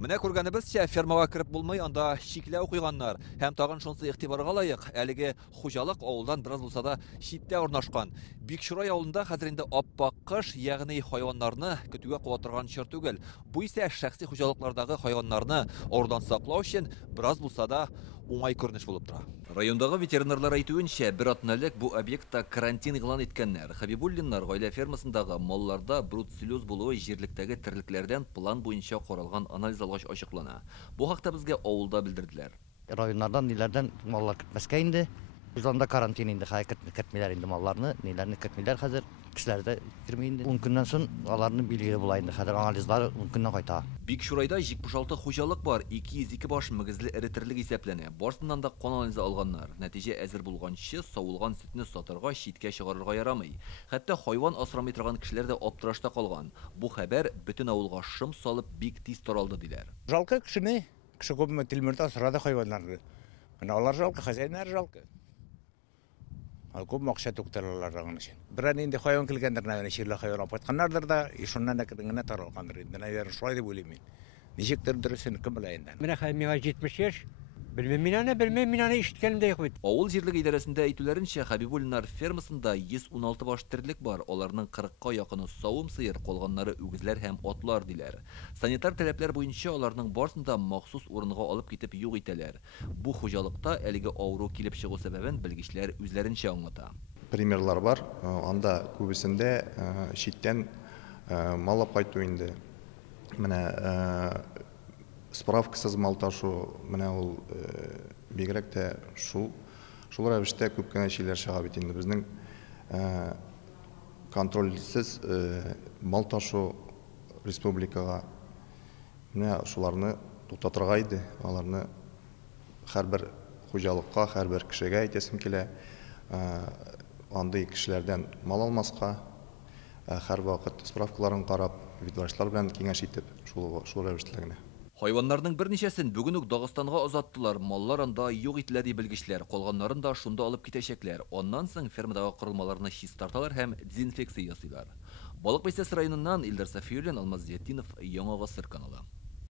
Менә күргәнебезчә, фермага кирип булмый, анда шикләү куйганнар. Һәм тагын шунысы игътибарга лаек, әлеге хуҗалык авылдан бераз булса да читтә урнашкан. Бикшурай авылында хәзер инде аппак кыш, ягъни хайваннарны көтүгә куа торган чор түгел. Бу исә шәхси хуҗалыклардагы хайваннарны ордан саклау өчен бераз булса да уңай күренеш булып тора. Райондагы ветеринарлар әйтүенчә, бер атналык бу объектта карантин игълан иткәннәр. Хәбибуллиннар гаилә фермасындагы малларда бруцеллез булуы җирлектәге терлекләрдән план буенча каралган анализ алгач ачыклана. Бу хакта безгә авылда белдерделәр. Районнардан, ниләрдән маллар кертмәскә инде. Без анда карантин инде, хәзер кертмиләр инде малларны, ниләрне кертмиләр хәзер. Кешеләр дә кирми инде. 10 көннән соң аларны билгеле була инде. Хәзер анализлар 10 көннән кайта. Бикшурайда 76 хуҗалык бар, 202 баш мөгезле эретерлек исәпләнә. Барсыннан да кан анализы алганнар. Нәтиҗә әзер булганчы, савылган сөтне сатырга, читкә чыгарырга ярамый. Хәтта хайван асрамый торган кешеләр дә аптырашта калган. Бу хәбәр бөтен авылга шым салып бик тиз таралды диләр. Жалко кешене, кеше күпме тилмертә асрады хайваннарны. Менә алар жалко, хозяиннар жалко. Күп акча түктеләләр аңын өчен. Берәр инде хайван килгәндер, нәгъ ширле хайван кайтканнардыр да, шуннан да киргәнә таралгандыр инде. Нәгъ шулай дип уйлыйм мин. Ничектер дөресен кем белә инде. Менә миңа 70 яшь. Белмим мин аны ишеткәнем дә юк бит. Авыл җирлеге идарәсендә әйтүләренчә, Хәбибуллиннар фермасында 116 баш терлек бар. Аларның 40-ка якыны савым сыер, калганнары үгезләр һәм атлар диләр. Санитар таләпләр буенча аларның барсында махсус урынга алып китеп юк итәләр. Бу хуҗалыкта әлеге авыру килеп чыгу сәбәбен белгечләр үзләренчә аңлата. Примерлар бар. Анда күбесендә читтән маллап кайту инде. Менә справкасыз мал ташу, менә ул бигрәк тә шул рәвештә күп кенә шиләр чыга бит инде. Безнең контрольсез мал ташу республикага менә шуларны туктатырга иде. Аларны һәрбер хуҗалыкка, һәрбер кешегә әйтәсем килә. Андый кешеләрдән мал алмаска, һәр вакыт справкаларын карап, ветврачлар белән киңәш итеп, шул рәвештә генә. Хайваннарның берничәсен бүген үк Дагыстанга озаттылар. Маллар анда юк ителә ди белгечләр. Калганнарын да шунда алып китәчәкләр. Аннан соң фермадагы корылмаларны чист тарталар һәм дезинфекция ясыйлар. Балык Бәйсәс районыннан Илдар Сафиуллин, Алмаз Зиятдинов, Яңа Гасыр каналы.